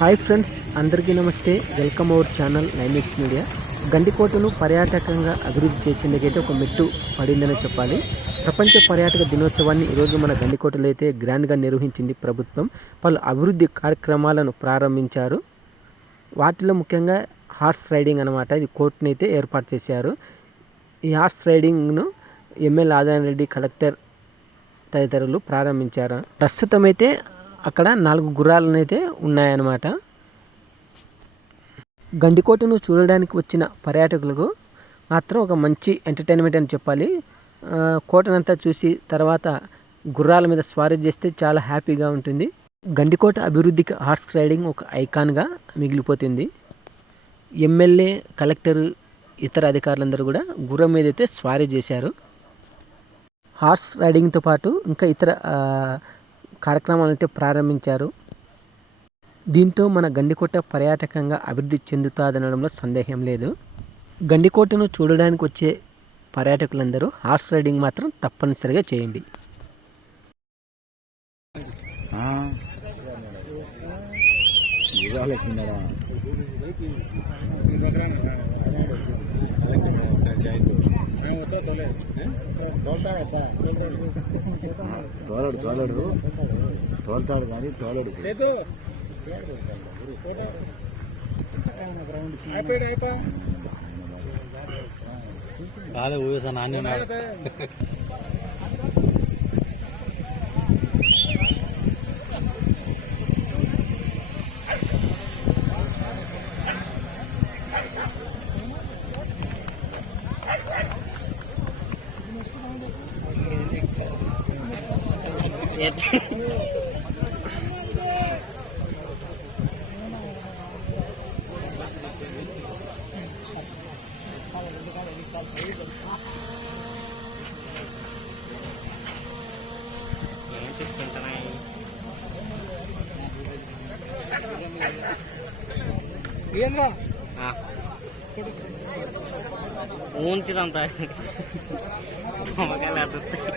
Hi friends అందరికీ నమస్తే. Welcome our channel Naimis media. గండికోటను పర్యాటకంగా అభివృద్ధి చేసేందుకైతే ఒక మెట్టు పడిందని చెప్పాలి. ప్రపంచ పర్యాటక దినోత్సవాన్ని ఈరోజు మన గండికోటలో అయితే గ్రాండ్గా నిర్వహించింది ప్రభుత్వం. పలు అభివృద్ధి కార్యక్రమాలను ప్రారంభించారు. వాటిలో ముఖ్యంగా హార్స్ రైడింగ్ అనమాట ఇది కోర్టును అయితే ఏర్పాటు చేశారు. ఈ హార్స్ రైడింగ్ను ఎమ్మెల్యే ఆదాయం రెడ్డి కలెక్టర్ తదితరులు ప్రారంభించారు. ప్రస్తుతం అయితే అక్కడ నాలుగు గుర్రాలను అయితే ఉన్నాయన్నమాట. గండికోటను చూడడానికి వచ్చిన పర్యాటకులకు మాత్రం ఒక మంచి ఎంటర్టైన్మెంట్ అని చెప్పాలి. కోటనంతా చూసి తర్వాత గుర్రాల మీద స్వారీ చేస్తే చాలా హ్యాపీగా ఉంటుంది. గండికోట అభివృద్ధికి హార్స్ రైడింగ్ ఒక ఐకాన్గా మిగిలిపోతుంది. ఎమ్మెల్యే కలెక్టర్ ఇతర అధికారులందరూ కూడా గుర్రం మీద అయితే స్వారీ చేశారు. హార్స్ రైడింగ్తో పాటు ఇంకా ఇతర కార్యక్రమాలు అయితే ప్రారంభించారు. దీంతో మన గండికోట పర్యాటకంగా అభివృద్ధి చెందుతాదనడంలో సందేహం లేదు. గండికోటను చూడడానికి వచ్చే పర్యాటకులందరూ హార్స్ రైడింగ్ మాత్రం తప్పనిసరిగా చేయండి. తోలడు తోలడు. తోలుతాడు కానీ తోలడు కాదే ఊసా నాణ్యం ఊంచిదంత మమ్మకాయలు అదుతాయి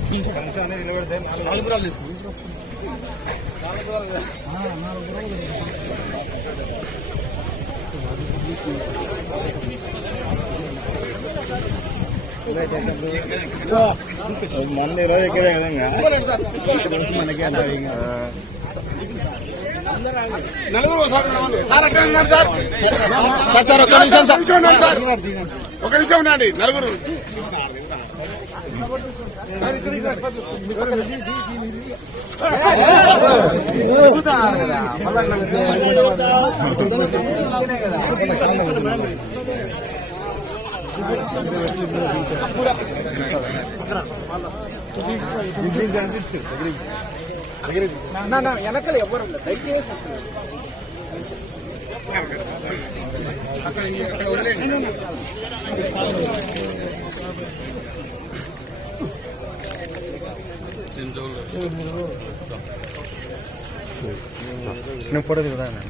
మొన్న ఈరోజు ఎక్కేదే మనకే నలుగురు సార్ ఉన్నామండి. ఉన్నారు సార్. సార్ సార్ ఒక్క నిమిషం సార్ ఒక నిమిషం ఉండండి. నలుగురు. వెనకాల ఎవరు దయచేసి అక్కడ అక్కడ వదిలేండి இன்னும் போடுறதுக்கு தான் எனக்கு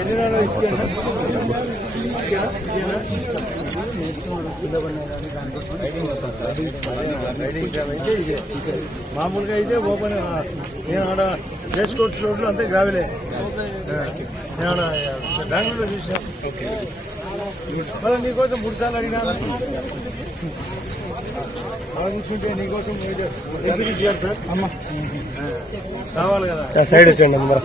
ఎన్ని ఇసుకేనా మామూలుగా అయితే ఓపెన్ నేను ఆడ రేస్ కోర్స్ రోడ్లు అంతే గ్రావెలే. నేను బెంగళూరులో చూసాను మళ్ళీ నీకోసం మూడు సార్లు అడిగినా. అలా కూర్చుంటే నీకోసం ఎందుకు తీసుకారు సార్ అమ్మ కావాలి కదా సైడ్ వచ్చండి అందరూ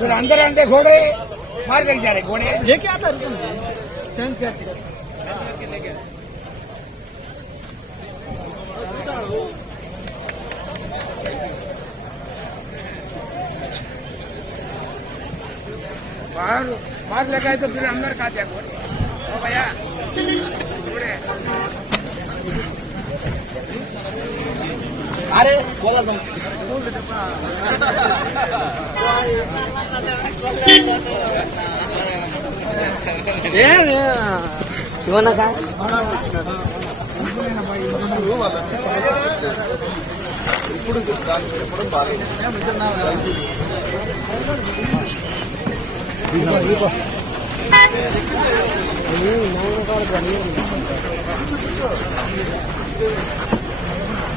फिर अंदर अंदर घोड़े मार लग जा रहे घोड़े। लेके आता सेंस करके बाहर बाहर लगाए तो फिर अंदर का दिया घोड़े। भैया घोड़े। अरे बोला तुम శివన్న కా ఇప్పుడు దానికి చెప్పడం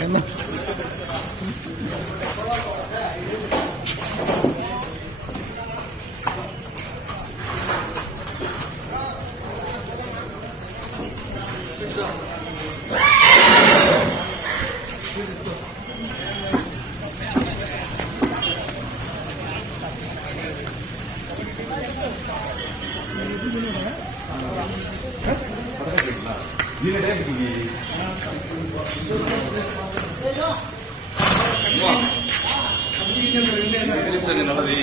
맨날. Yine. ചെന്നിട്ടുള്ളത്